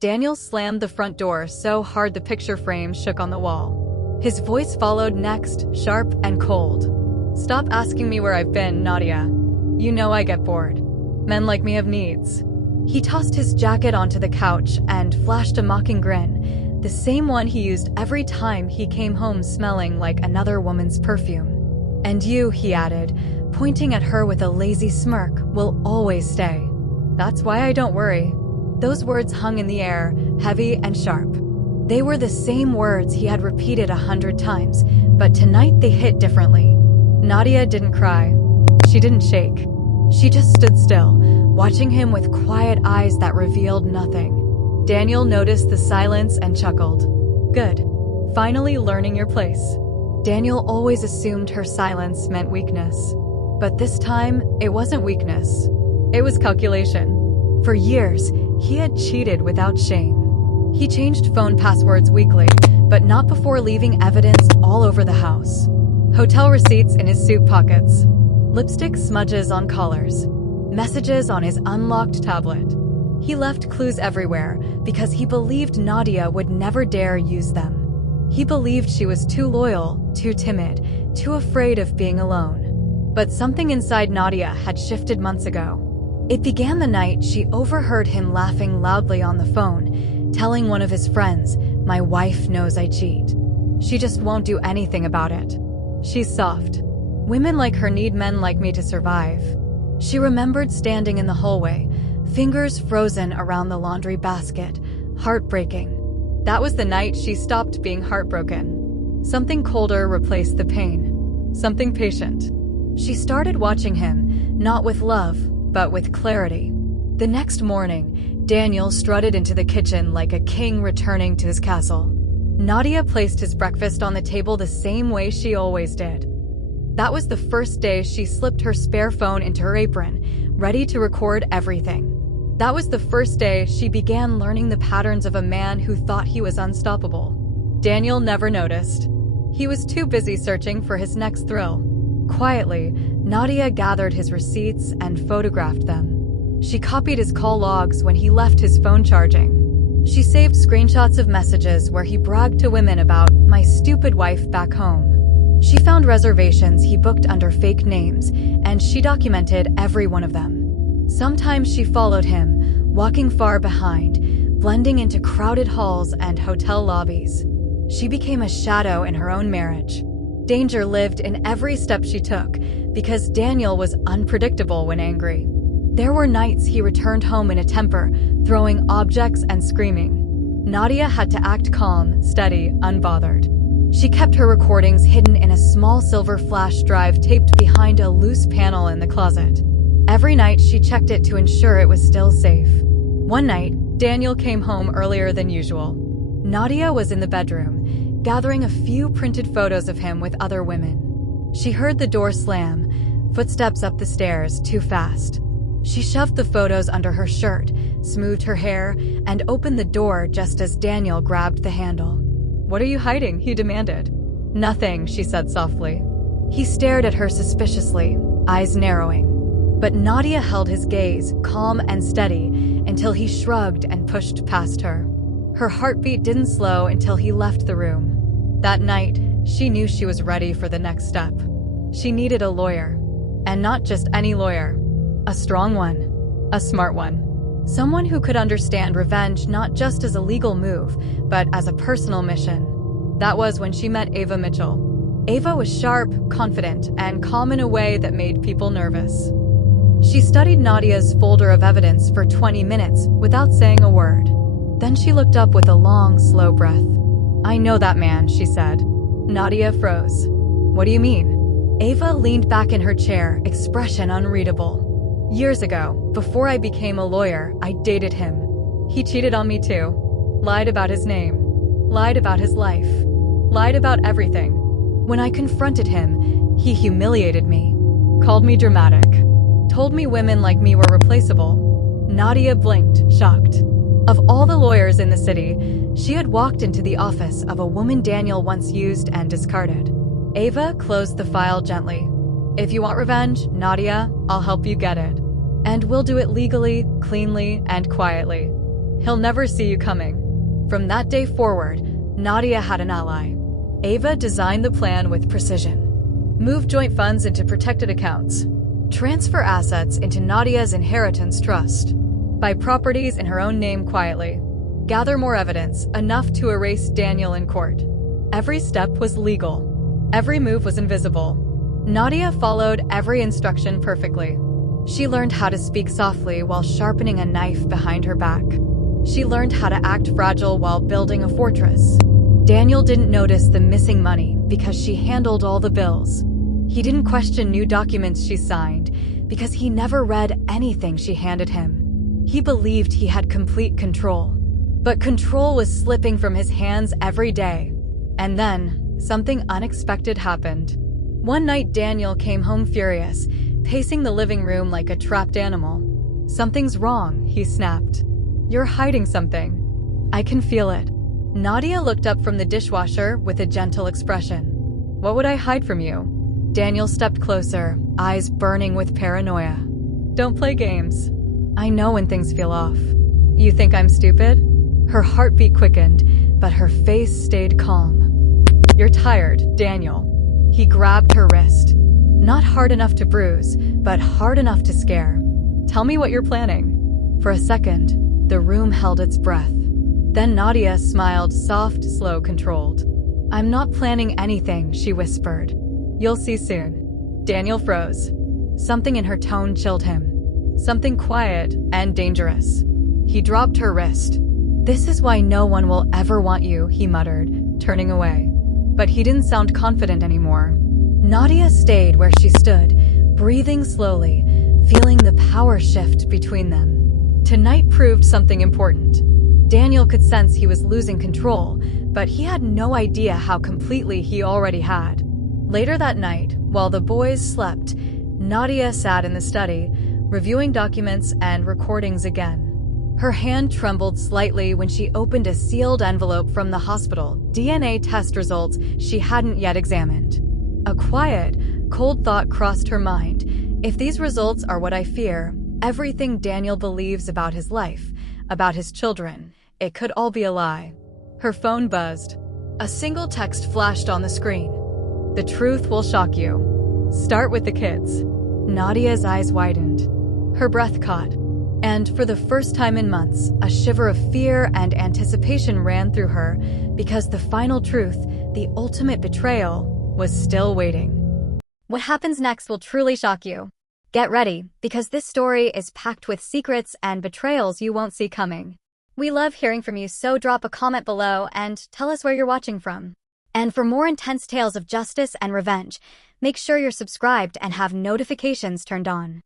Daniel slammed the front door so hard the picture frame shook on the wall. His voice followed next, sharp and cold. "Stop asking me where I've been, Nadia. You know I get bored. Men like me have needs." He tossed his jacket onto the couch and flashed a mocking grin, the same one he used every time he came home smelling like another woman's perfume. "And you," he added, pointing at her with a lazy smirk, "will always stay. That's why I don't worry." Those words hung in the air, heavy and sharp. They were the same words he had repeated 100 times, but tonight they hit differently. Nadia didn't cry. She didn't shake. She just stood still, watching him with quiet eyes that revealed nothing. Daniel noticed the silence and chuckled. "Good. Finally learning your place." Daniel always assumed her silence meant weakness. But this time, it wasn't weakness. It was calculation. For years, he had cheated without shame. He changed phone passwords weekly, but not before leaving evidence all over the house. Hotel receipts in his suit pockets, lipstick smudges on collars, messages on his unlocked tablet. He left clues everywhere because he believed Nadia would never dare use them. He believed she was too loyal, too timid, too afraid of being alone. But something inside Nadia had shifted months ago. It began the night she overheard him laughing loudly on the phone, telling one of his friends, "My wife knows I cheat. She just won't do anything about it. She's soft. Women like her need men like me to survive." She remembered standing in the hallway, fingers frozen around the laundry basket, heartbreaking. That was the night she stopped being heartbroken. Something colder replaced the pain. Something patient. She started watching him, not with love, but with clarity. The next morning, Daniel strutted into the kitchen like a king returning to his castle. Nadia placed his breakfast on the table the same way she always did. That was the first day she slipped her spare phone into her apron, ready to record everything. That was the first day she began learning the patterns of a man who thought he was unstoppable. Daniel never noticed. He was too busy searching for his next thrill. Quietly, Nadia gathered his receipts and photographed them. She copied his call logs when he left his phone charging. She saved screenshots of messages where he bragged to women about "my stupid wife back home." She found reservations he booked under fake names, and she documented every one of them. Sometimes she followed him, walking far behind, blending into crowded halls and hotel lobbies. She became a shadow in her own marriage. Danger lived in every step she took, because Daniel was unpredictable when angry. There were nights he returned home in a temper, throwing objects and screaming. Nadia had to act calm, steady, unbothered. She kept her recordings hidden in a small silver flash drive taped behind a loose panel in the closet. Every night she checked it to ensure it was still safe. One night, Daniel came home earlier than usual. Nadia was in the bedroom, gathering a few printed photos of him with other women. She heard the door slam, footsteps up the stairs too fast. She shoved the photos under her shirt, smoothed her hair, and opened the door just as Daniel grabbed the handle. "What are you hiding?" he demanded. "Nothing," she said softly. He stared at her suspiciously, eyes narrowing. But Nadia held his gaze, calm and steady, until he shrugged and pushed past her. Her heartbeat didn't slow until he left the room. That night, she knew she was ready for the next step. She needed a lawyer. And not just any lawyer. A strong one. A smart one. Someone who could understand revenge not just as a legal move, but as a personal mission. That was when she met Ava Mitchell. Ava was sharp, confident, and calm in a way that made people nervous. She studied Nadia's folder of evidence for 20 minutes without saying a word. Then she looked up with a long, slow breath. "I know that man," she said. Nadia froze. "What do you mean?" Ava leaned back in her chair, expression unreadable. "Years ago, before I became a lawyer, I dated him. He cheated on me too. Lied about his name. Lied about his life. Lied about everything. When I confronted him, he humiliated me. Called me dramatic. Told me women like me were replaceable." Nadia blinked, shocked. Of all the lawyers in the city, she had walked into the office of a woman Daniel once used and discarded. Ava closed the file gently. "If you want revenge, Nadia, I'll help you get it. And we'll do it legally, cleanly, and quietly." He'll never see you coming. From that day forward, Nadia had an ally. Ava designed the plan with precision. Move joint funds into protected accounts. Transfer assets into Nadia's inheritance trust. Buy properties in her own name quietly. Gather more evidence, enough to erase Daniel in court. Every step was legal. Every move was invisible. Nadia followed every instruction perfectly. She learned how to speak softly while sharpening a knife behind her back. She learned how to act fragile while building a fortress. Daniel didn't notice the missing money because she handled all the bills. He didn't question new documents she signed because he never read anything she handed him. He believed he had complete control. But control was slipping from his hands every day. And then, something unexpected happened. One night, Daniel came home furious, pacing the living room like a trapped animal. "Something's wrong," he snapped. "You're hiding something. I can feel it." Nadia looked up from the dishwasher with a gentle expression. "What would I hide from you?" Daniel stepped closer, eyes burning with paranoia. "Don't play games. I know when things feel off. You think I'm stupid?" Her heartbeat quickened, but her face stayed calm. "You're tired, Daniel." He grabbed her wrist. Not hard enough to bruise, but hard enough to scare. "Tell me what you're planning." For a second, the room held its breath. Then Nadia smiled, soft, slow, controlled. "I'm not planning anything," she whispered. "You'll see soon." Daniel froze. Something in her tone chilled him. Something quiet and dangerous. He dropped her wrist. "This is why no one will ever want you," he muttered, turning away. But he didn't sound confident anymore. Nadia stayed where she stood, breathing slowly, feeling the power shift between them. Tonight proved something important. Daniel could sense he was losing control, but he had no idea how completely he already had. Later that night, while the boys slept, Nadia sat in the study, reviewing documents and recordings again. Her hand trembled slightly when she opened a sealed envelope from the hospital, DNA test results she hadn't yet examined. A quiet, cold thought crossed her mind. If these results are what I fear, everything Daniel believes about his life, about his children, it could all be a lie. Her phone buzzed. A single text flashed on the screen. "The truth will shock you. Start with the kids." Nadia's eyes widened. Her breath caught. And for the first time in months, a shiver of fear and anticipation ran through her because the final truth, the ultimate betrayal, was still waiting. What happens next will truly shock you. Get ready, because this story is packed with secrets and betrayals you won't see coming. We love hearing from you, so drop a comment below and tell us where you're watching from. And for more intense tales of justice and revenge, make sure you're subscribed and have notifications turned on.